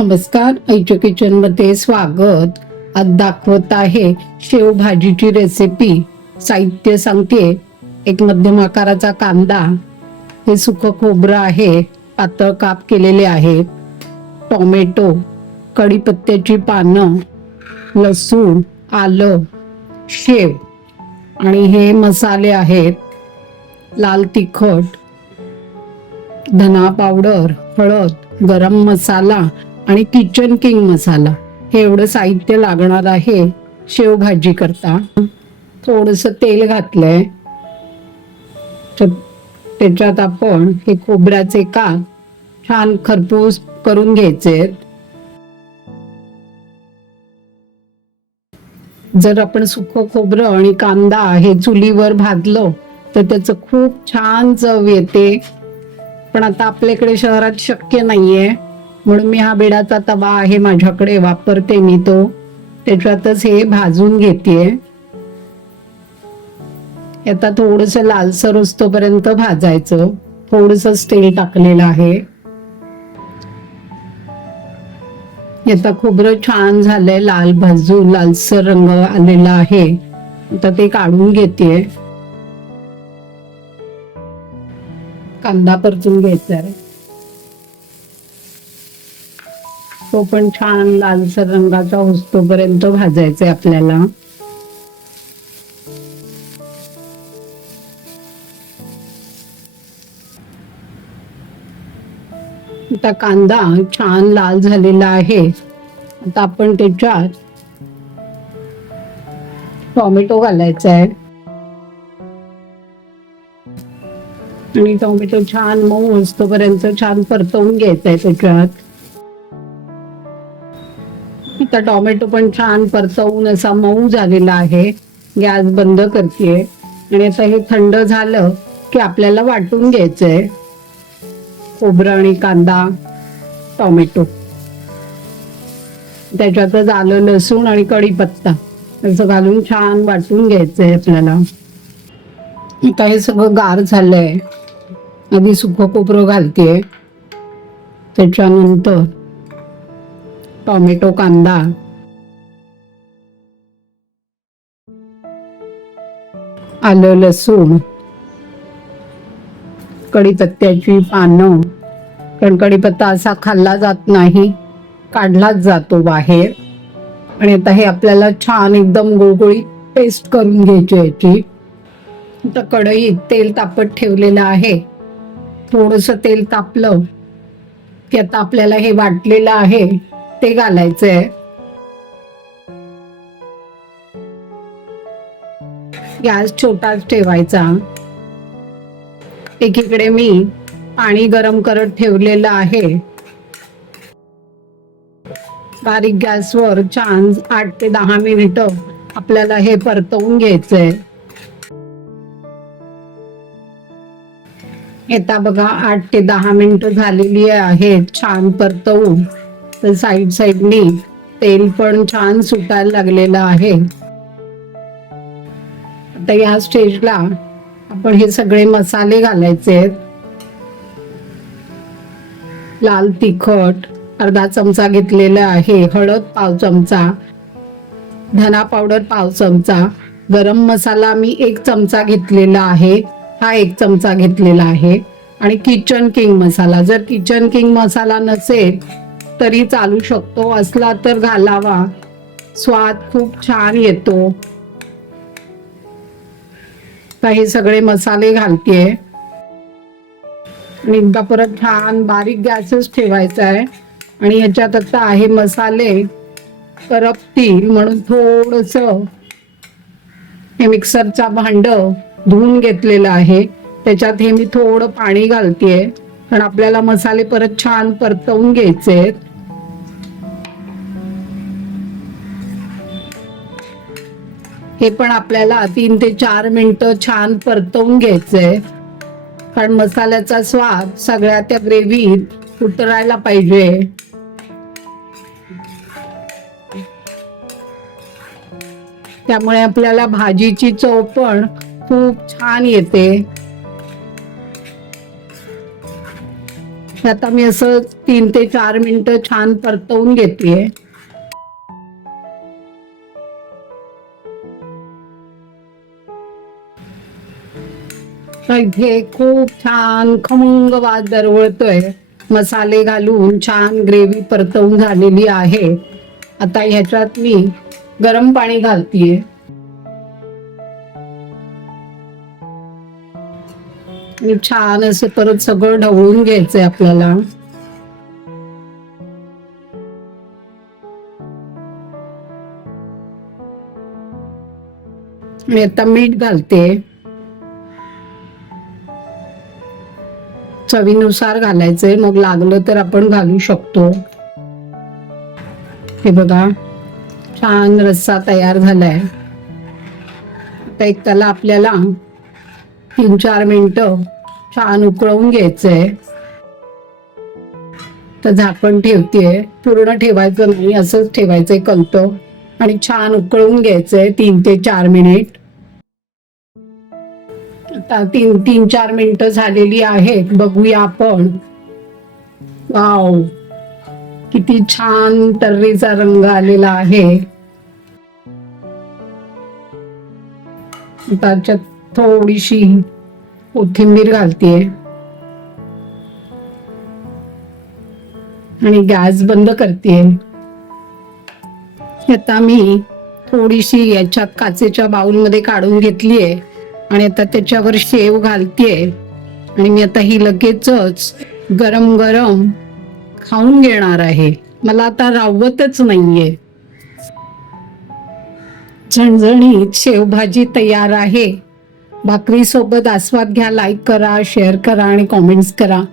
नमस्कार, आईच्या किचन मध्ये स्वागत। आज दाखवत आहे शेव भाजीची रेसिपी। साहित्य सांगते, एक मध्यम आकाराचा कांदा, हे सुकं खोबरं आहे, पातळ काप केलेले आहेत, टोमॅटो, कढीपत्त्याची पानं, लसूण, आलं, शेव आणि हे मसाले आहेत, लाल तिखट, धना पावडर, हळद, गरम मसाला आणि किचन किंग मसाला। हे एवढं साहित्य लागणार आहे शेव भाजी करता। थोडंसं तेल घातलंय, त्याच्यात आपण हे खोबऱ्याचे काप छान खरपूस करून घ्यायचे। जर आपण सुकं खोबरं आणि कांदा हे चुलीवर भाजलं तर त्याचं खूप छान चव येते, पण आता आपल्याकडे शहरात शक्य नाहीये, म्हणून मी हा बिडाचा तवा आहे माझ्याकडे, वापरते मी तो, त्याच्यातच हे भाजून घेतेय। आता थोडंसं लालसर होईपर्यंत भाजायचं, थोडंसं तेल टाकलेलं आहे। आता खोबरं छान झालंय, लाल भाजून लालसर रंग आलेला आहे, आता ते काढून घेतेय। कांदा परतून घ्यायचा आहे, तो पण छान लालसर रंगाचा होईपर्यंत भाजायचा आहे आपल्याला। आता कांदा छान लाल झालेला आहे, आता आपण त्याच्यात टोमॅटो घालायचा आहे आणि टोमॅटो छान मऊ होईपर्यंत छान परतवून घ्यायचा आहे त्याच्यात। आता टोमॅटो पण छान परतवून असा मऊ झालेला आहे, गॅस बंद करतेय आणि आता हे थंड झालं की आपल्याला वाटून घ्यायचंय खोबरं आणि कांदा, टोमॅटो, त्याच्यातच आलं, लसूण आणि कढीपत्ता असं घालून छान वाटून घ्यायचंय आपल्याला। आता हे सगळं गार झालंय, आधी सुकं खोबरं घालतेय, त्याच्यानंतर टोमॅटो, कांदा, आलं, लसूण, कढीपत्त्याची पानं, कारण कढीपत्ता असा खाल्ला जात नाही, काढलाच जातो बाहेर। आणि आता हे आपल्याला छान एकदम गुळगुळीत पेस्ट करून घ्यायची याची। आता कढईत तेल तापत ठेवलेलं आहे, थोडंसं तेल तापलं की आता आपल्याला हे वाटलेलं आहे ते घालायचंय। गॅस छोटाच ठेवायचा। एकीकडे मी पाणी गरम करत ठेवलेलं आहे, बारीक गॅसवर छान 8 ते 10 मिनिटं आपल्याला हे परतवून घ्यायचंय। आता बघा 8 ते 10 मिनिटं झालेली आहेत छान परतवून, तर साईडनी तेल पण छान सुटायला लागलेलं आहे। आता या स्टेजला आपण हे सगळे मसाले घालायचे। लाल तिखट अर्धा चमचा घेतलेला आहे, हळद पाव चमचा, धना पावडर पाव चमचा, गरम मसाला मी 1 चमचा घेतलेला आहे, हा 1 चमचा घेतलेला आहे, आणि किचन किंग मसाला, जर किचन किंग मसाला नसेल तरी चालू शकतो, असला तर घालावा, स्वाद खूप छान येतो। हे सगळे मसाले घालतेय आणि एकदा परत छान बारीक गॅसच ठेवायचा आहे। आणि ह्याच्यात आता आहे मसाले करपतील म्हणून थोडंसं हे मिक्सरचा भांड धुवून घेतलेलं आहे, त्याच्यात हे मी थोडं पाणी घालतेय, कारण आपल्याला मसाले परत छान परतवून घ्यायचे। हे पण आपल्याला 3 ते 4 मिनिटं छान परतवून घ्यायचंय, कारण मसाल्याचा स्वाद सगळ्या त्या ग्रेव्हीत उतरायला पाहिजे। त्यामुळे आपल्याला भाजीची चव पण खूप छान येते। आता मी असं 3 ते 4 मिनिटं छान परतवून घेतेय. तर इथे खूप छान खमंग वास दरवळतोय. मसाले घालून छान ग्रेव्ही परतवून झालेली आहे. आता ह्याच्यात मी गरम पाणी घालतीये. आणि छान असं परत सगळं ढवळून घ्यायचंय आपल्याला. मी आता मीठ घालते. चवीनुसार घालायचंय, मग लागलं तर आपण घालू शकतो. हे बघा, छान रस्सा तयार झालाय. आता एक त्याला आपल्याला 3-4 मिनिटं छान उकळवून घ्यायचंय. तर झाकण ठेवतेय. पूर्ण ठेवायचं नाही, असंच ठेवायचंय कलतं आणि छान उकळवून घ्यायचंय 3 ते 4 मिनिट. आता 3-4 मिनिटं झालेली आहेत. बघूया आपण. वाव, किती छान तर्रीचा रंग आलेला आहे. त्याच्यात थोडीशी कोथिंबीर घालतेय आणि गॅस बंद करतेय. आता मी थोडीशी याच्यात काचेच्या बाउलमध्ये काढून घेतलीये आणि आता त्याच्यावर शेव घालतेय. आणि मी आता ही लगेचच गरम गरम खाऊन घेणार आहे. मला आता राहवतच नाहीये. झणझणीत शेवभाजी तयार आहे. भाकरी सोबत आस्वाद घ्या. लाईक करा, शेअर करा आणि कॉमेंट्स करा.